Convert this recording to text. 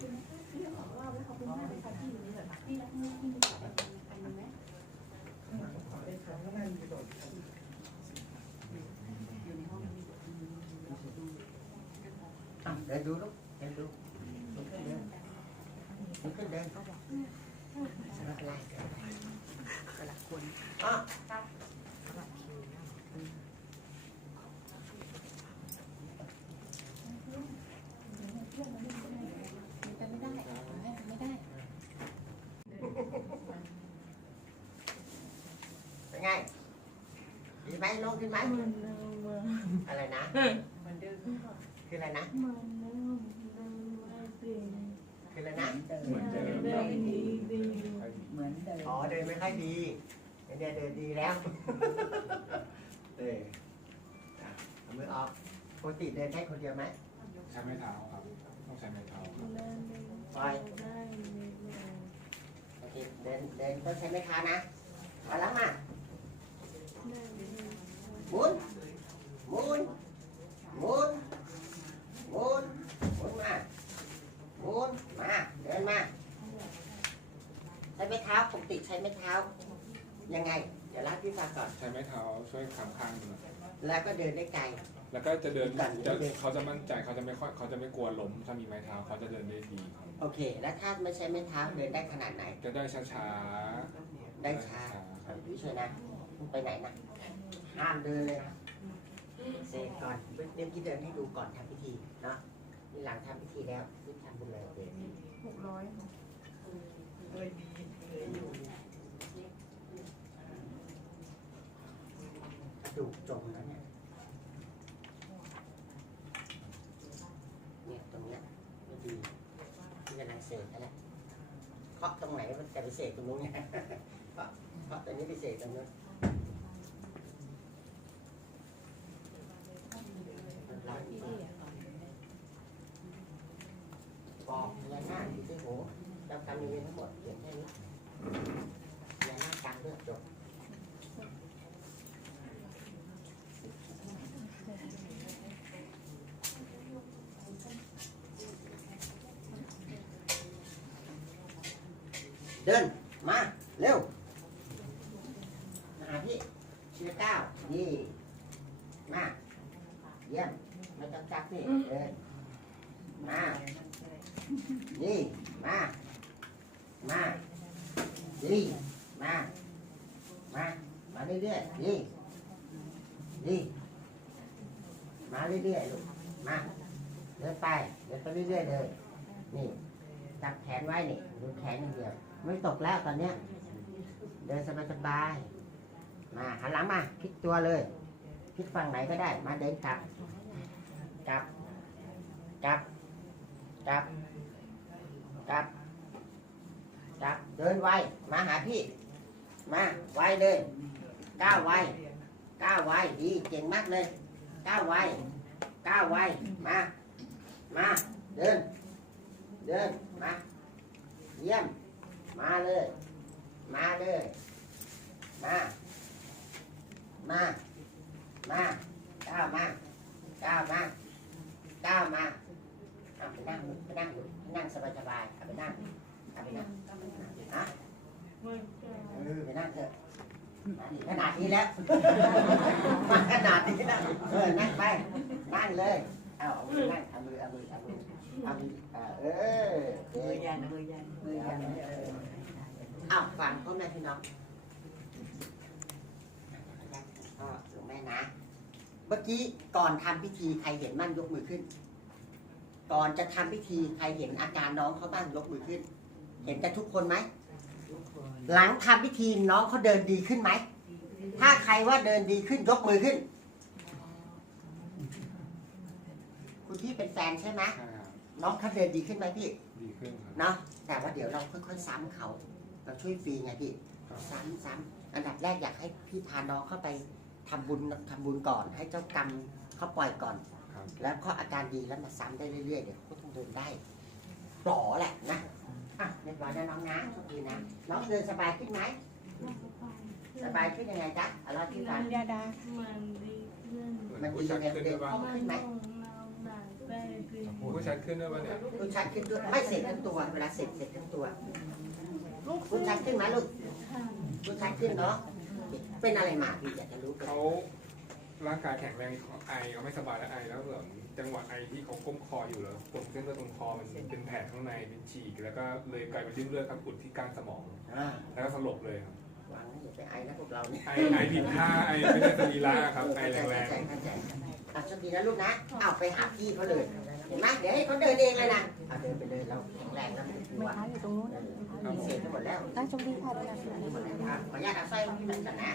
Để đưa lúc, để đưa lúc cái đen Lúc cái đen Cái lạc quần À ไหมลงขึ้นไหมอะไรนะคืออะไรนะคืออะไรนะ เหมือนเดิมเหมือนเดิมอ๋อเดินไม่ค่อยดีเดี๋ยวเดินดีแล้วเอออะเอามือออกปกติเดินได้คนเดียวไหมใช้ไม้เท้าครับต้องใช้ไม้เท้าครับปล่อยโอเคเดินเดินต้องใช้ไม้เท้านะมาแล้วมา หมุนหมุนหมุนหมุนหมุนมาหมุนมาเดินมาใช้ไม้เท้าปกติใช้ไม้เท้า ยังไง เดี๋ยวเล่าให้พี่ฟังก่อน ใช้ไม้เท้าช่วยค้ำข้างหนึ่งแล้วก็เดินได้ไกล แล้วก็จะเดินกันจะเขาจะมั่นใจเขาจะไม่ค่อยเขาจะไม่กลัวล้มถ้ามีไม้เท้าเขาจะเดินได้ดีครับโอเค แล้วถ้าไม่ใช้ไม้เท้าเดินได้ขนาดไหน จะได้ช้าๆได้ช้าครับพี่ช่วยนะมึงไปไหนนะ ห้ามเดินเลยนะเสกก่อนเดี๋ยวพี่เดินให้ดูก่อนทำพิธีเนาะนี่หลังทำพิธีแล้วพี่ทำบุญเลยโอเคหกร้อยกระดูกจมแล้วเนี่ยเนี่ยตรงเนี้ยไม่ดีพี่กำลังเสกแล้วแหละเคาะตรงไหนมันจะไปเสกตรงนู้นไงเคาะเคาะตรงนี้ไปเสกตรงนู้นเรา บอกพญานาคที่ที่หูเจ้ากรรมนายเวรทั้งหมดเขียนแค่นี้พญานาคกลางเลือดจบเดิน มา เร็วมาหาพี่ชื่อเก้านี่ มา เยี่ยมไม่ต้องจับนี่เดิน นี่มา มา นี่ มา มา มาเรื่อยๆนี่ นี่ มาเรื่อยๆลูก มา เดินไป เดินไปเรื่อยๆเลย นี่ จับแขนไว้นี่ดูแขนอย่างเดียว ไม่ตกแล้วตอนเนี้ย เดินสบายๆ มาหันหลังมาพลิกตัวเลย พลิกฝั่งไหนก็ได้ มาเดินกลับ กลับ กลับ กลับ กลับกลับ เดินไว มาหาพี่ มาไวเลย ก้าวไว ก้าวไว ดีเก่งมากเลย ก้าวไว ก้าวไว มา มา เดิน เดิน มา เยี่ยม มาเลย มาเลย มา มา มา ก้าวมา ก้าวมา ก้าวมา เอาไปนั่งไปนั่งอยู่นั่งสบายสบายๆเอาไปนั่งเอาไปนั่งฮะเออไปนั่งเถอะมาดิขนาดนี้แล้ว มาขนาดนี้แล้วเออนั่งไปนั่งเลยเอาเอามือนั่งเอามือเอามือเอามือเอามือเออเออเอมือยันมือยันมือยันอ้าวฟังพ่อแม่พี่น้องพ่อหลวงแม่นะ เมื่อกี้ก่อนทำพิธีใครเห็นมั่นยกมือขึ้น ก่อนจะทำพิธีใครเห็นอาการน้องเขาบ้างยกมือขึ้น เห็นกันทุกคนไหมหลังทำพิธีน้องเขาเดินดีขึ้นไหมถ้าใครว่าเดินดีขึ้นยกมือขึ้น คุณพี่เป็นแฟนใช่ไหมใช่ครับน้องเขาเดินดีขึ้นไหมพี่ดีขึ้นครับเนาะแต่ว่าเดี๋ยวเราค่อยๆซ้ำเขาเราช่วยฟรีไงพี่ซ้ำซ้ำอันดับแรกอยากให้พี่พาน้องเข้าไปทำบุญทำบุญก่อน ให้เจ้ากรรมเขาปล่อยก่อนครับ แล้วก็อาการดีแล้วมาซ้ำได้เรื่อยๆเดี๋ยวเขาก็ต้องเดินได้ปล่อแหละนะอะเรียบร้อยนะน้องนะโชคดีนะน้องเดินสบายขึ้นไหมสบายขึ้นยังไงจ๊ะเอาล่ะพี่ฟัง ยาดา มันดีขึ้นเหมือนผู้ชัดขึ้นด้วยป่ะมันต้องเราได้ได้ขึ้นผู้ชัดขึ้นด้วยป่ะเนี่ยคุณชัดขึ้นด้วยไม่เสร็จทั้งตัว เวลาเสร็จเสร็จทั้งตัวคุณชัดขึ้นไหมลูกค่ะคุณชัดขึ้นเนาะเป็นอะไรมาพี่อยากจะรู้กันเขา ร่างกายแข็งแรงไอเขาไม่สบายแล้วไอแล้วเหมือนจังหวะไอที่เขาก้มคออยู่แล้วกดเส้นเลือดตรงคอมันเป็นแผลข้างในเป็นฉีกแล้วก็เลยกลายเป็นริ่มเลือดครับอุดที่ก้านสมอง อ่าแล้วก็สลบเลยครับวางอย่าไปไอนะพวกเราเนี่ยไอไอผิดท่าไอไม่ได้สรีระครับไอเข้าใจแรงเข้าใจเข้าใจอะโชคดีนะลูกนะเอาไปหาพี่เขาเลยเห็นไหมเดี๋ยวให้เขาเดินเองเลยนะเอาเดินไปเลยเราแข็งแรงแล้วไม่ต้องกลัวไม้เท้าอยู่ตรงนู้นนะมีเศษไปหมดแล้วได้ชมดีค่ะด้วยนะขออนุญาตเอาสร้อยพี่มันก่อนนะ